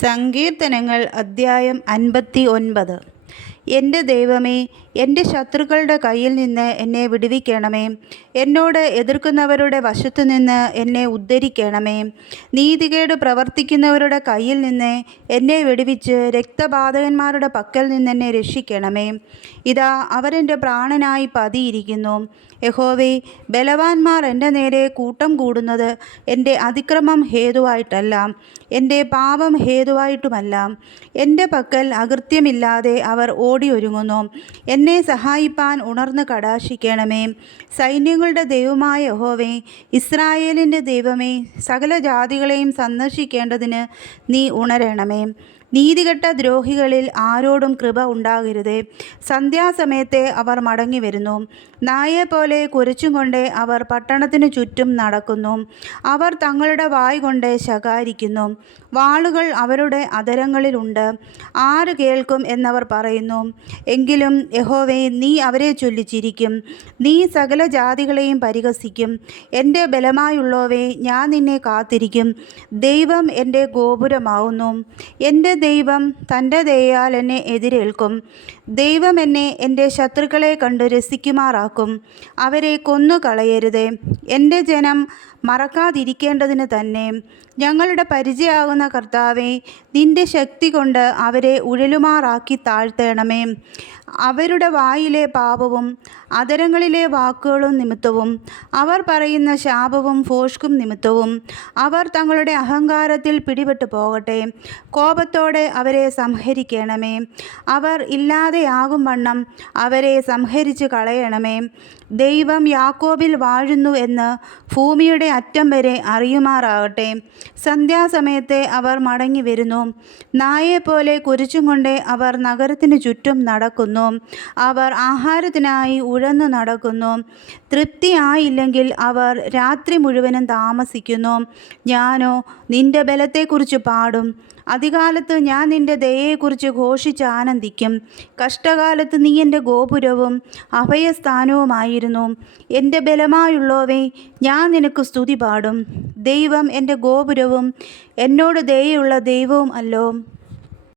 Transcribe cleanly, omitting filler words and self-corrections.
സങ്കീർത്തനങ്ങൾ അദ്ധ്യായം 59. എൻ്റെ ദൈവമേ, എൻ്റെ ശത്രുക്കളുടെ കയ്യിൽ നിന്ന് എന്നെ വിടുവിക്കണമേ. എന്നോട് എതിർക്കുന്നവരുടെ വശത്തുനിന്ന് എന്നെ ഉദ്ധരിക്കണമേ. നീതികേട് പ്രവർത്തിക്കുന്നവരുടെ കയ്യിൽ നിന്ന് എന്നെ വിടുവിച്ച് രക്തപാതകന്മാരുടെ പക്കൽ നിന്ന് എന്നെ രക്ഷിക്കണമേ. ഇതാ, അവരെൻ്റെ പ്രാണനായി പതിയിരിക്കുന്നു. യഹോവേ, ബലവാന്മാർ എൻ്റെ നേരെ കൂട്ടം കൂടുന്നത് എൻ്റെ അതിക്രമം ഹേതുവായിട്ടല്ല, എൻ്റെ പാപം ഹേതുവായിട്ടുമല്ല. എൻ്റെ പക്കൽ അകൃത്യമില്ലാതെ അവർ ഓടിയൊരുങ്ങുന്നു. എന്നെ സഹായിപ്പാൻ ഉണർന്ന് കടാക്ഷിക്കണമേ. സൈന്യങ്ങളുടെ ദൈവമായ യഹോവേ, ഇസ്രായേലിൻ്റെ ദൈവമേ, സകല ജാതികളെയും സന്ദർശിക്കേണ്ടതിന് നീ ഉണരണമേ. നീതികെട്ട ദ്രോഹികളിൽ ആരോടും കൃപ ഉണ്ടാകരുതേ. സന്ധ്യാസമയത്തെ അവർ മടങ്ങി വരുന്നു. നായെപ്പോലെ കുരച്ചും കൊണ്ട് അവർ പട്ടണത്തിനു ചുറ്റും നടക്കുന്നു. അവർ തങ്ങളുടെ വായ് കൊണ്ട് ശകാരിക്കുന്നു. വാളുകൾ അവരുടെ അധരങ്ങളിലുണ്ട്. ആര് കേൾക്കും എന്നവർ പറയുന്നു. എങ്കിലും യഹോവേ, നീ അവരെ ചൊല്ലി ചിരിക്കും. നീ സകല ജാതികളെയും പരിഹസിക്കും. എൻ്റെ ബലമായുള്ളോവേ, ഞാൻ നിന്നെ കാത്തിരിക്കും. ദൈവം എൻ്റെ ഗോപുരമാവുന്നു. എൻ്റെ ദൈവം തൻ്റെ ദയയാൽ എന്നെ എതിരേൽക്കും. ദൈവം എന്നെ എൻ്റെ ശത്രുക്കളെ കണ്ടു രസിക്കുമാറാക്കും. അവരെ കൊന്നുകളയരുതേ. എൻ്റെ ജനം മറക്കാതിരിക്കേണ്ടതിന് തന്നെ. ഞങ്ങളുടെ പരിചയമാകുന്ന കർത്താവേ, നിൻ്റെ ശക്തി കൊണ്ട് അവരെ ഉഴലുമാറാക്കി താഴ്ത്തേണമേ. അവരുടെ വായിലെ പാപവും അധരങ്ങളിലെ വാക്കുകളും നിമിത്തവും, അവർ പറയുന്ന ശാപവും ഭോഷ്കും നിമിത്തവും അവർ തങ്ങളുടെ അഹങ്കാരത്തിൽ പിടിപെട്ടു പോകട്ടെ. കോപത്തോടെ അവരെ സംഹരിക്കണമേ. അവർ ഇല്ലാതെയാകും വണ്ണം അവരെ സംഹരിച്ച് കളയണമേ. ദൈവം യാക്കോബിൽ വാഴുന്നു എന്ന് ഭൂമിയുടെ അറ്റം വരെ അറിയുമാറാകട്ടെ. സന്ധ്യാസമയത്തെ അവർ മടങ്ങി വരുന്നു. നായെപ്പോലെ കുരച്ചും കൊണ്ട് അവർ നഗരത്തിന് ചുറ്റും നടക്കുന്നു. അവർ ആഹാരത്തിനായി ഉഴന്നു നടക്കുന്നു. തൃപ്തിയായില്ലെങ്കിൽ അവർ രാത്രി മുഴുവനും താമസിക്കുന്നു. ഞാനോ നിൻ്റെ ബലത്തെക്കുറിച്ച് പാടും. അതികാലത്ത് ഞാൻ നിൻ്റെ ദയയെക്കുറിച്ച് ഘോഷിച്ച് ആനന്ദിക്കും. കഷ്ടകാലത്ത് നീ എൻ്റെ ഗോപുരവും അഭയസ്ഥാനവുമായിരുന്നു. എൻ്റെ ബലമായുള്ളോവേ, ഞാൻ നിനക്ക് സ്തുതി പാടും. ദൈവം എൻ്റെ ഗോപുരവും എന്നോട് ദയയുള്ള ദൈവവും അല്ലോ.